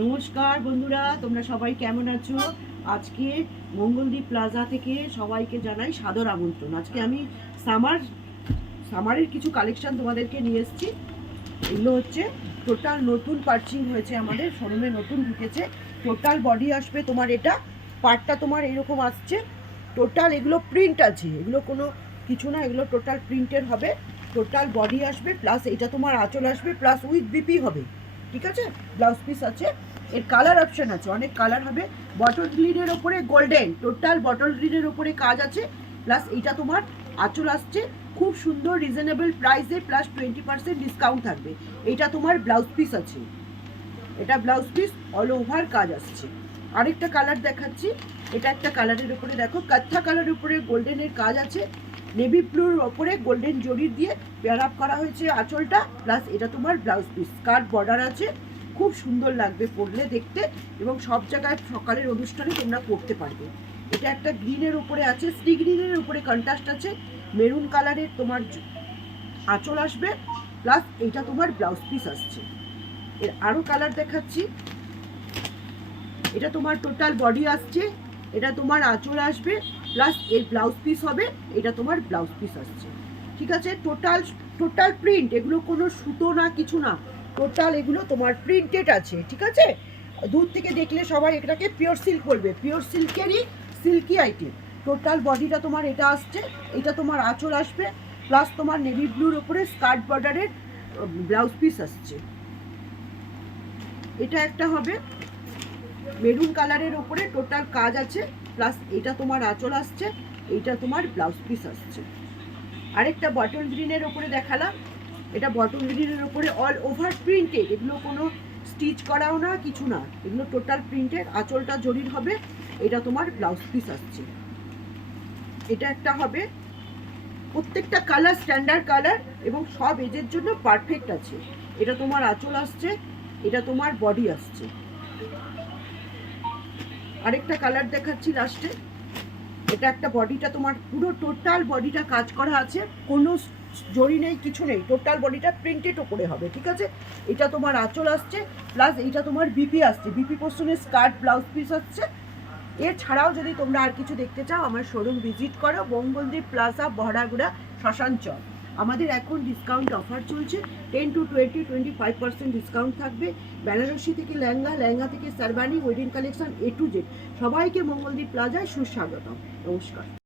নমস্কার বন্ধুরা, তোমরা সবাই কেমন আছো? আজকে মঙ্গলদ্বীপ প্লাজা থেকে সবাইকে জানাই সাদর আমন্ত্রণ। আজকে আমি সামারের কিছু কালেকশন তোমাদেরকে নিয়ে এসেছি। এগুলো হচ্ছে টোটাল নতুন পার্চিং হয়েছে, আমাদের শোরুমে নতুন ঢুকেছে। টোটাল বডি আসবে তোমার, এটা পার্টটা তোমার এরকম আসছে। টোটাল এগুলো প্রিন্ট আছে, এগুলো কোনো কিছু না, এগুলো টোটাল প্রিন্টের হবে। টোটাল বডি আসবে, প্লাস এটা তোমার আঁচল আসবে, প্লাস উইথ বিপি হবে। ঠিক আছে, ব্লাউজ পিস আছে। এর কালার অপশন আছে, অনেক কালার হবে। বটল গ্রিনের ওপরে গোল্ডেন, টোটাল বটল গ্রিনের ওপরে কাজ আছে। প্লাস এইটা তোমার আঁচল আসছে, খুব সুন্দর রিজনেবল প্রাইসে, প্লাস 20% ডিসকাউন্ট থাকবে। এটা তোমার ব্লাউজ পিস আছে, এটা ব্লাউজ পিস অল ওভার কাজ আসছে। আরেকটা কালার দেখাচ্ছি, এটা একটা কালারের উপরে দেখো, কাঠা কালারের উপরে গোল্ডেনের কাজ আছে। নেভি ব্লুর ওপরে গোল্ডেন জরি দিয়ে পেয়ার আপ করা হয়েছে আঁচলটা, প্লাস এটা তোমার ব্লাউজ পিস, স্কার্ট বর্ডার আছে। খুব সুন্দর লাগবে পরলে দেখতে, এবং সব জায়গায় সকালের অনুষ্ঠানে তোমরা পরতে পারবে। এটা একটা গ্রিনের উপরে আছে, সি গ্রিনের উপরে কন্ট্রাস্ট আছে। মেরুন কালারের তোমার আঁচল আসবে, প্লাস এইটা তোমার ব্লাউজ পিস আসছে। এর আরও কালার দেখাচ্ছি, এটা তোমার টোটাল বডি আসছে, এটা তোমার আঁচল আসবে, প্লাস এর ব্লাউজ পিস হবে, এটা তোমার ব্লাউজ পিস আসছে। ঠিক আছে, টোটাল প্রিন্ট, এগুলো কোনো সুতো না, কিছু না, টোটাল এগুলো তোমার প্রিন্টেড আছে। ঠিক আছে, দূর থেকে দেখলে সবাই এটাকে পিওর সিল্ক বলবে, পিওর সিল্কেরই সিল্কি আইটেম। টোটাল বডিটা তোমার এটা আসছে, এটা তোমার আঁচল আসবে, প্লাস তোমার নেভি ব্লুর ওপরে স্কার্ট বর্ডারের ব্লাউজ পিস আসছে। এটা একটা হবে মেরুন কালারের ওপরে টোটাল কাজ আছে, প্লাস এটা তোমার আঁচল আসছে, এইটা তোমার ব্লাউজ পিস আসছে। আরেকটা বটল গ্রিনের ওপরে দেখালাম, এটা বটল গ্রিনের ওপরে অল ওভার প্রিন্টেড, এগুলো কোনো স্টিচ করাও না, কিছু না, এগুলো টোটাল প্রিন্টেড। আঁচলটা জরির হবে, এটা তোমার ব্লাউজ পিস আসছে। এটা একটা হবে, প্রত্যেকটা কালার স্ট্যান্ডার্ড কালার এবং সব এজের জন্য পারফেক্ট আছে। এটা তোমার আঁচল আসছে, এটা তোমার বডি আসছে। আরেকটা কালার দেখাচ্ছি লাস্টে, এটা একটা বডিটা তোমার পুরো টোটাল বডিটা কাজ করা আছে, কোনো জরি নেই, কিছু নেই, টোটাল বডিটা প্রিন্টেড ওপরে হবে। ঠিক আছে, এটা তোমার আঁচল আসছে, প্লাস এইটা তোমার বিপি আসছে, বিপি পোর্শনের স্কার্ট ব্লাউজ পিস আসছে। এছাড়াও যদি তোমরা আর কিছু দেখতে চাও, আমার শোরুম ভিজিট করো, মঙ্গলদ্বীপ প্লাজা, বহড়াগুড়া, শ্মশানচর। আমাদের এখন ডিসকাউন্ট অফার চলছে, 10 to 25% ডিসকাউন্ট থাকবে। বেনারসি থেকে লেহেঙ্গা, লেহেঙ্গা থেকে sherwani, wedding collection, A to Z। সবাইকে মঙ্গলদ্বীপ প্লাজায় সুস্বাগতম। নমস্কার।